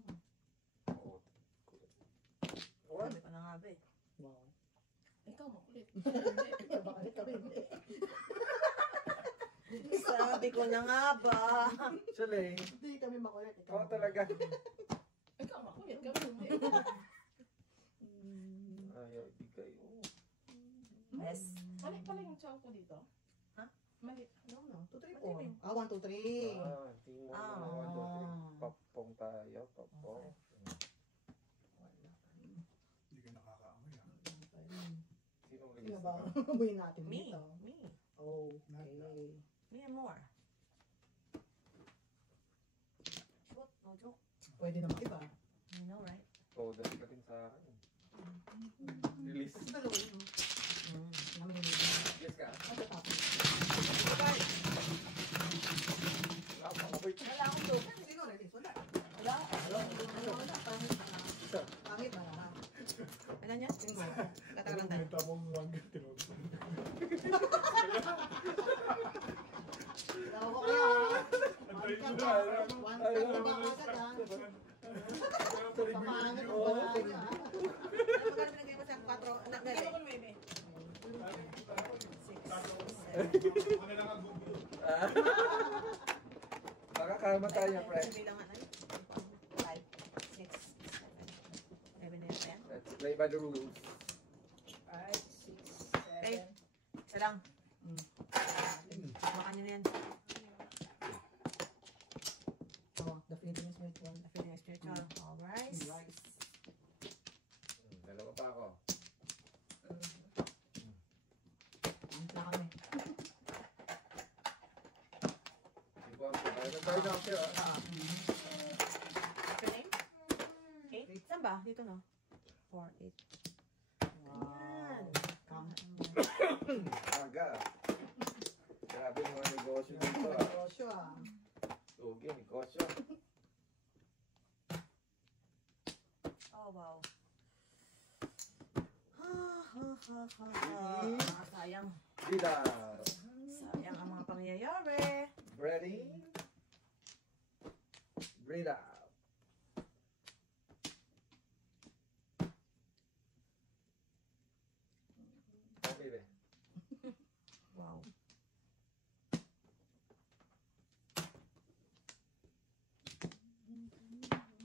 What? Sabi ko na nga ba eh. wow. Ikaw makulit. Bakit kami hindi? Sabi ko na nga ba. Actually, Hindi kami makulit. oo talaga. Ikaw makulit. Kami hindi. Ayaw ibigay. Oh. Yes. Mali pala yung chow ko dito. Ha? Mali. No. 2, 3, What do you 4. mean? 1, 2, 3. Tingnan mo Ah. naman doon. Papong tayo, papong. Hindi ka nakakaamoy ah. Sinong Sino lilis ba? na? Umuwi natin Me. dito. Me. Oh, okay. Me and more. Shoot. No joke. Pwede naman iba. You know, right? Oo, dahil ka din sa akin. Release. Kasi dalawa yun. Namin yung Yes ka? matatapos. Wala pa, wait. Wala akong joke. Sino release? Wala. Wala. Wala. Pangit na. Pangit na lahat. Wala niya? Kataran tayo. Nagmenta mong one girl, tinawag. Dawa ko kaya. Antayin mo One na. time na ba agad ha? Sa pangit mo ba niya? Ako na lang ang bubi. Makakamatay niya, friend. Bilangan ay. 5, 6, 7, 8, 10. Let's play by the rules. 5, 6, 7. Isa lang. Baka nyo na yan. Oh, the Philippines with one. The feeling is spiritual. All rice. Rice. Dalawa pa ako. Na kami. Hindi ko ang tayo na tayo na siya. What's your name? 8? Saan ba? Dito no? 4, 8. Wow. Come. Aga. Grabe yung mga negosyo dito. Negosyo ah. Tugi, negosyo. Oh, wow. Sayang. Dila. Sayang ang mga pangyayari. Ready? Breathe out. Okay, be. Wow.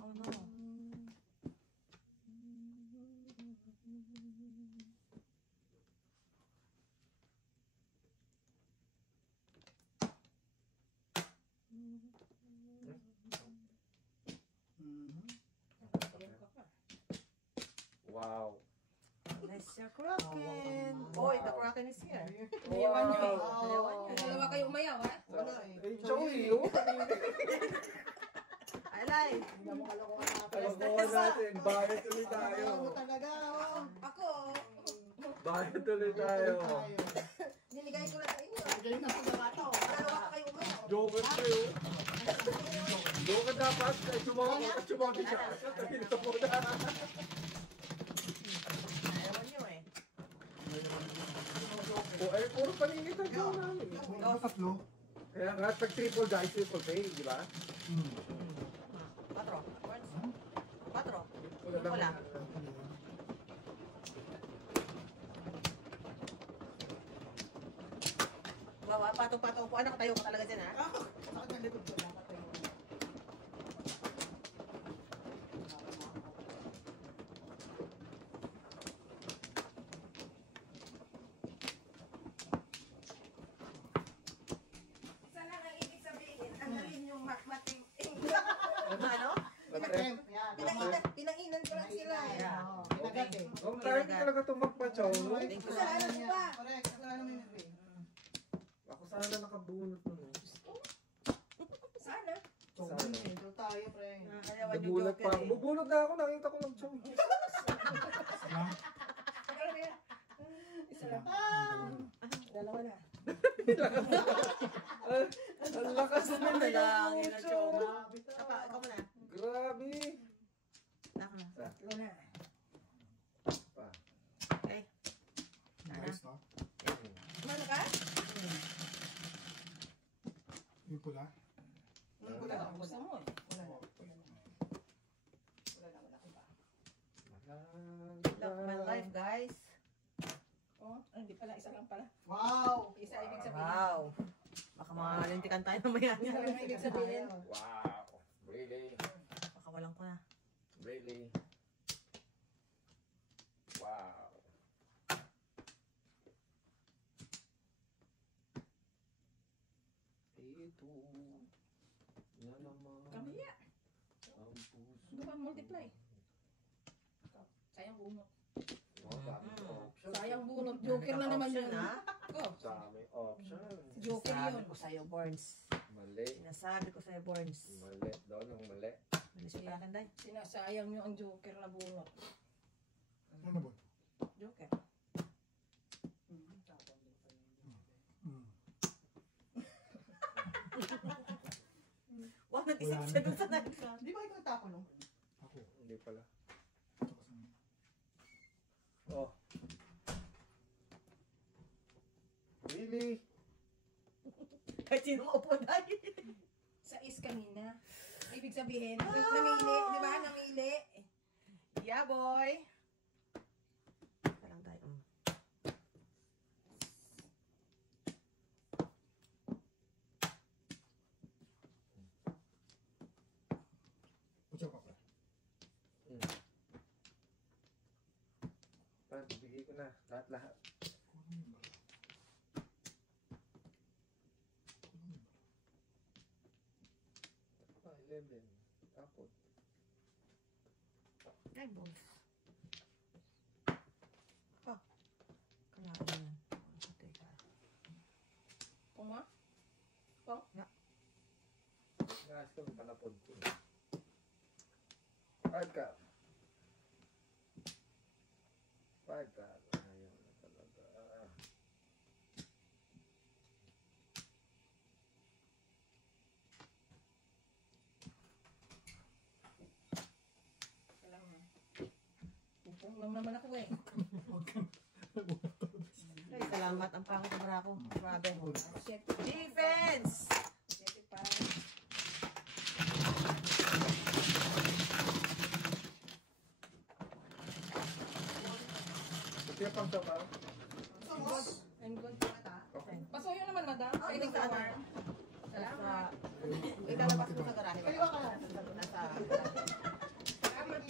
Oh no. Wow. Nice your Kraken. Boy, the Kraken is here. Dalawa nyo eh. Dalawa nyo. Dalawa kayo umayaw, ha? Wala eh. Eh, Joey, oh. Alay. Hindi mo kalokohan natin. Kalokohan natin. Bayad tuloy tayo. Kalokohan mo talaga. Oh. Ako, Bayad tuloy tayo. niligay ko lang sa inyo. Galing na pagkakataon. Dalawa ka kayo umayaw. Joker kayo. Joker dapat. Sumagi siya. Tabi na po na. Dalawa nyo eh. Eh, puro paninitan ko namin. Tatlo. Kaya nga, pag triple dice, triple pay, di ba? 4. Patro. Wala Wala. Bawa, patong-patong po. Anak, tayo ka talaga dyan, ha? Sakit ng likod ko. Dapat tayo. Sana ang ibig sabihin, ang galing yung mating. Ano? Attempt. Yan. Pinanginan ko lang sila eh. Oo. Pinagat eh. Ang tayo talaga tumakpa-chow. Thank you. Kasalanan mo ba? Correct. Kasalanan mo yun eh. Ako sana nakabunot nun. Sana. Chowin eh. Ito tayo, pre. Dalawa yung Nagulat joker pa ako. eh. Bubunot na ako, nakita ko ng chow. Tagal na yan. Isa lang. Dalawa na. Ang lakas na Dalangin na chow. Grabe to. Ikaw muna. Grabe. Ako na. Tatlo na. Pa. Okay. Nice, no? Kumano ka? Yung pula. Wala na. Gusto mo eh. Wala na. Wala ka pa. Look my life, guys. Oh, hindi pala. Isa lang pala. Wow! Isa ibig sabihin. Wow. Baka makalintikan tayo mamaya niya. Ano ibig sabihin? Wow. Really? Baka walang ko na. Really? Wow. Ito na naman Kamiya. ang puso. Hindi ba multiply? Sayang bunot. Oh, daming option. Sayang bunot. Joker na naman yun. Ha? Oh, Daming option. Joker Sinasabi yun. ko sa'yo, Borns. Mali. Sinasabi ko sa'yo, Borns. Mali. Doon ang mali. Bilis mo yakin, Day. Sinasayang nyo ang joker na bunot. Ano ba? Joker. Wow, nag-isip siya dun sa nagka. Di ba ikaw tapo nung? Ako. Hindi pala. Tapos ano? Oh. Really? Kahit sino upo, Day. Sa is kanina. Ibig sabihin, namili, di ba? Namili. Yeah, boy. Ito lang tayo. na. Lahat-lahat. Ah, 11. Tapos. Ay, boss. Ah. Kailangan yan. Teka. Puma? Ngas ko yung palapod ko. Five cup. Five cup. Ayaw na talaga. Salamat. Pupong lang naman ako eh. Ay, salamat. Ang pangit na bara ko. Grabe. Shit. Defense! Shit pa. Kaya pang sabaw. I'm good. Okay. Pasuyo naman, madam. Ay, Pwede sa ka ano? naman. Salamat. Ilalabas mo sa garahe. Kaliwa ka lang. Nasa... Salamat.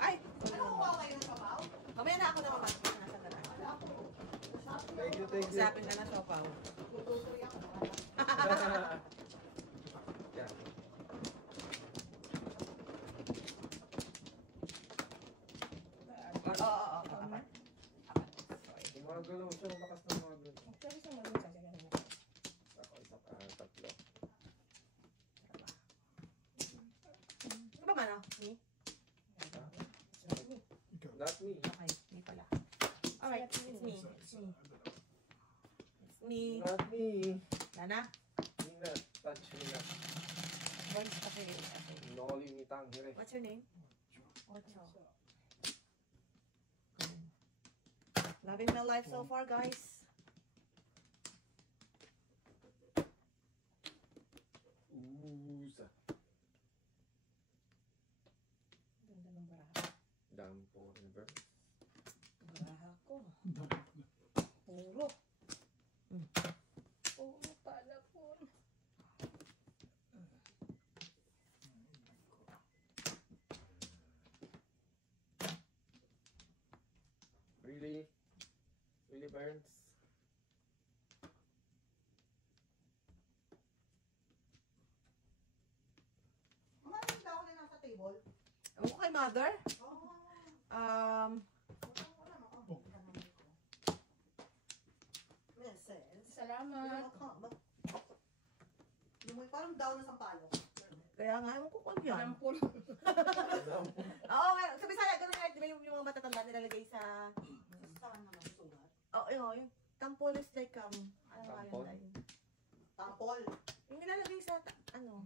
Ay! Ano kuha kayo ng sabaw? Mamaya na ako na mama. Nasa garahe. Thank you, thank you. Usapin ka na, Sopaw. Yeah. Oo. Gumagalaw siya. Lakas ng mga galaw. Sabi sa mga sa ganun. Ako, isa pa. Tatlo. Ano ba man, oh? Me? Not me. Okay, me pala. Alright, it's me. It's me. It's me. Not me. Lana? Me not. Touch me not. Okay. Noli mi tangere. What's your name? Ocho. Loving my life so far, guys. Usa. Ganda ng baraha. Dampo river. Baraha ko. Puro. Puro pala po. Really? Really burns? Mga daw na nasa table. Ewan ko kay mother. Salamat. Parang down na sa palo. Kaya nga, ewan ko kung yan. Ang puro. Oo, nga. Sa Bisaya, ganun nga, di ba yung mga matatanda nilalagay sa... Saan naman sulat? Oo, yung tampol is like, ano nga Tampol? yun? Tampol. Yung nilalagay sa, ewan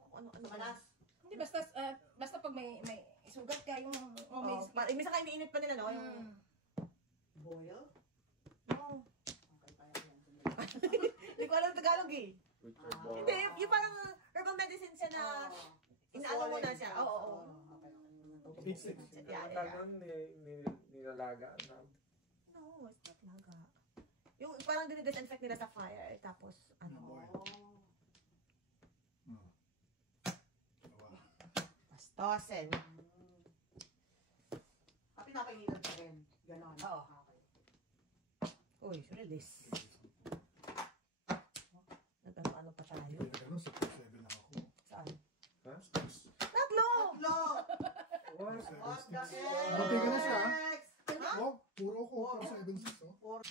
ko kung ano. Malas. Hindi, basta pag may sugat ka, yung may... Minsan ka iniinit pa nila, no? Yung... Boil. Oo. Okay, pa yan. Hindi ko alam Tagalog eh. With your ball. Hindi, yung parang herbal medicine siya na... Inaano mo na siya. Oo. Okay. Yeah. Tanan, nilalagaan na. No, it's not laga. Yung parang dinidisinfect nila sa fire, tapos ano... Pastosin. Pinapainitan ka rin. Ganon. Oo. Okay. Uy, release. Nag-ano pa tayo? Ganun, sa 7 lang ako. Saan? Ha? Tatlo! Tatlo! What? What the Buti ka na siya, ha? heck? Oh, puro ko, 476, oh.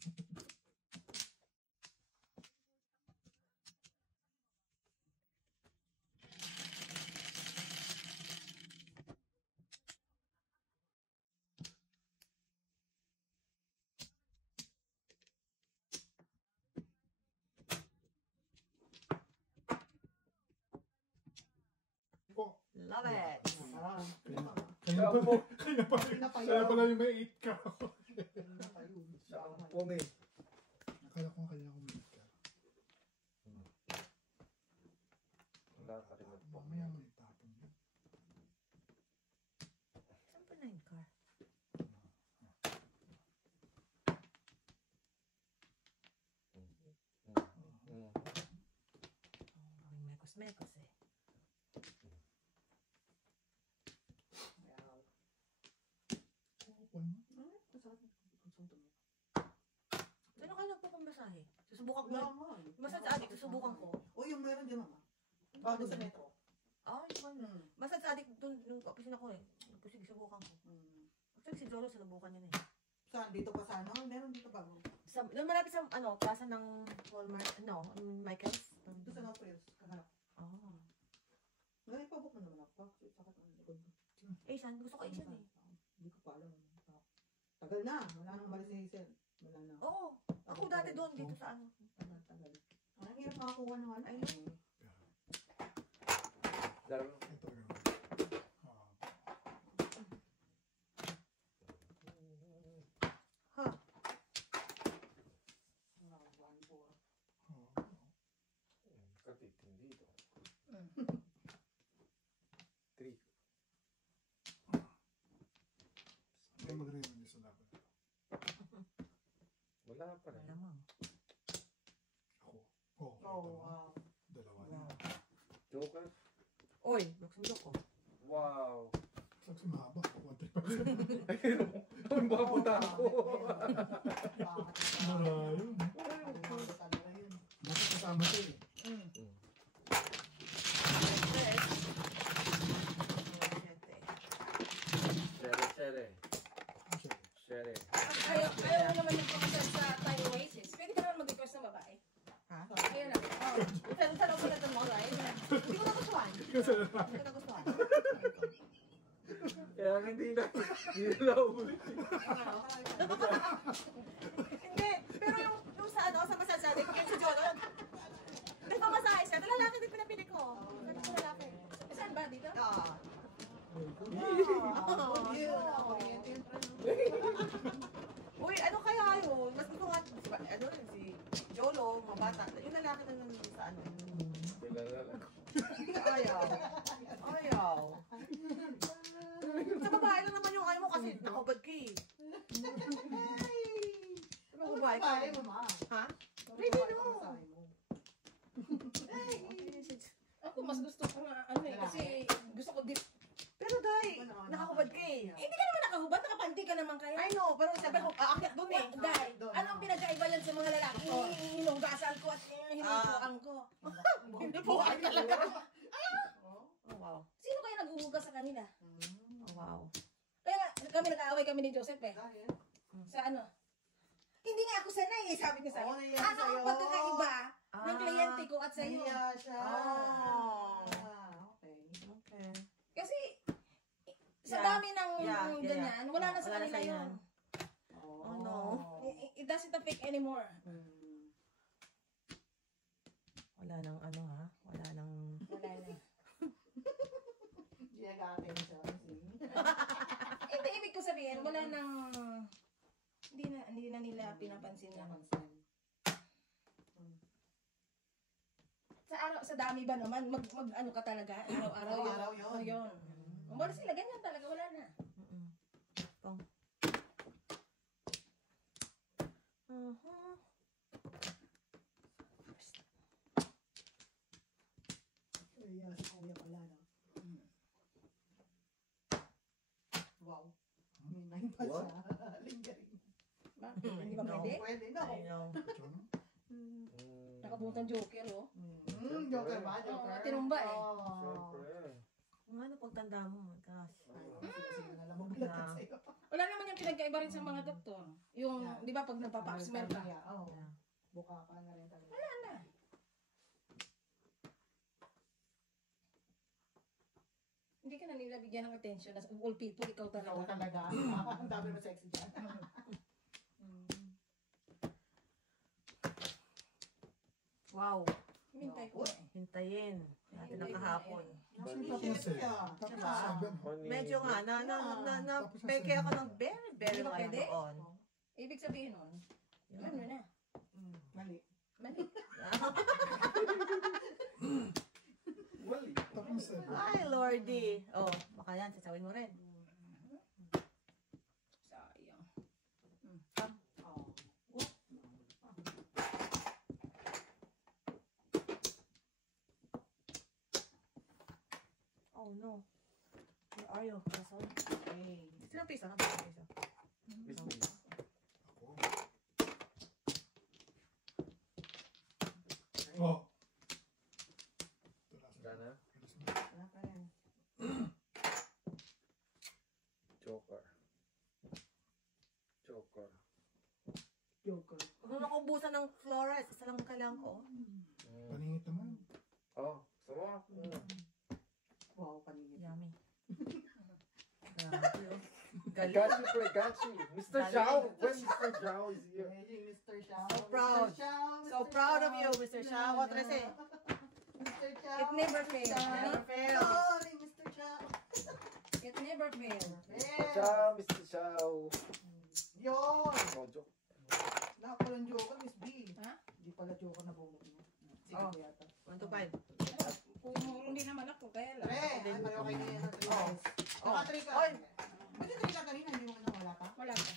Po. Love it. Kaya pala yung may 8 ka. Sampo eh. Akala ko kaya ako may 8 ka. Wala ka rin po. Mamaya mo itapon yun. Saan pa na yung car? Mekos eh. Sino kayo nagpapamasahe? Susubukan ko. Massage addict, susubukan ko. O yung meron din mama. Bago sa metro. Ah, yung massage addict doon yung opisina ko eh. Sige, subukan ko. Actually, si Jolo, sinubukan niya na eh. Saan? Dito pa sa ano? Meron dito bago. Doon malapit sa, plaza ng Walmart, Michael's. Dito sa Northwest. Kaharap. Oh. Ngayon, pabok na naman ako. Sakit ang likod ko. Asian, gusto ko Asian eh. Hindi ko pa alam. Tagal na. Wala nang balik si Hazel. Wala na. Oo. Ako dati doon, dito sa ano. Tagal. Ang hirap makakuha ng ano. I know. Dalawa. Ito yun. Ha? Katitindi ito. 3. Ay, mag-review niyo sa laban. Wala pa rin. Malamang. Ako. Oo. wow. Dalawa na. Joker. Oy, magsundok ko. Wow. Saksi mahaba. 1-3 Ang babuta ako. Malayo. Talaga yun. Bakit kasama ito eh? Sere. Sere. Ayaw mo naman nagpapasal sa tiny waist. Pwede ka naman mag-request ng babae. Ha? Ayaw na. Saan ako na mo, right? Hindi ko nagustuhan. Hindi ko nagustuhan. Kaya hindi na ulit. Hindi, pero yung sa massage addict, yung si Jolo, nagpamasahe siya. Lalaki din pinapili ko. Lalaki. Saan ba? Dito? Ah. Uy, ano kaya yun? Mas gusto nga, si Jolo, mga bata. Yung lalaki na nun sa ano. Ayaw. Sa babae lang naman yung ayaw mo kasi nakabad ka eh. Sa babae ka. Ha? Pwede no. Ako mas gusto ko nga ano eh. Kasi gusto ko dip. Pero dahil, nakakubad ka eh. Hindi ka naman nakahubad. Nakapanti ka naman kaya. I know, pero sabi ko, aakyat doon eh. Dahil, anong pinagkaiba yan sa mga lalaki? Hinugasan ko at hinupuan ko. Hindi po ay talaga. Oh, wow. Sino kaya naghuhugas sa kanila? Oh, wow. Kaya kami nag-aaway kami ni Joseph eh. Sa ano? Hindi nga ako sanay eh, sabi niya sa'yo. Ano ang pagkakaiba ng kliyente ko at sa'yo? Okay. Kasi sa dami ng ganyan, wala na sa kanila yun. Oh no. It doesn't affect anymore. Wala nang ano ha? Wala nang... Wala na. Hindi Hindi, ibig ko sabihin, wala nang... Hindi na nila pinapansin yan. Sa dami ba naman, mag-ano ka talaga, araw-araw yun. Oh, yun. Wala sila, ganyan talaga, wala na. Pong. Wow. May 9 pa What? siya. Lingering. Hindi ba pwede? Pwede, no? I know. Nakabuntang joker, oh. Joker ba? Joker? Tinumba eh. Siyempre. Ano pagtanda mo? My gosh. Sige na lang magbulat sa'yo. Wala naman yung pinagkaiba rin sa mga doktor. Yung, di ba, pag nagpapa-upsmell ka. Oo. Buka ka na rin talaga. Wala na. Hindi ka na nila bigyan ng attention as all people, ikaw Oo talaga. talaga. Ang dami mo sexy dyan. Wow. Hintay ko. Hintayin. Natin ang kahapon. Medyo nga, peke ako ng very Hindi ba pwede? on. Ibig sabihin nun, alam nyo na. Mali. Mali. Mali. Ay, Lordy. Oh, baka yan, sasawin mo rin. Sayang. Oh no. Where are you? Kasol? Hey. Sino pisa? Pisa. Oh. Gana? Wala pa rin. Joker. Joker. Joker. Huwag mo makubusan ng Flores. Isa lang kailangan ko. Paningit naman. Oh, sama. Wow, paningit. Yummy. I got you, bro. I got you. Mr. Zhao. When Mr. Zhao is here. Amazing, Mr. Shao. So proud. So proud of you, Mr. Shao. Trece. Mr. Shao. It never fails. Never fails. Sorry, Mr. Shao. It never fails. Zhao, Mr. Zhao. Yun. Oh, joke. Nakapalang joker, Miss B. Ha? Hindi pala joker na bunot niya. Sige Oh. ko yata. 1 to 5. Kung hindi naman ako, kaya lang. Pre, ay pareho kayo niya ng 3 guys. Oh. Naka-3 ka. Oy. Pwede 3 ka kanina, hindi mo na wala pa? Wala pa.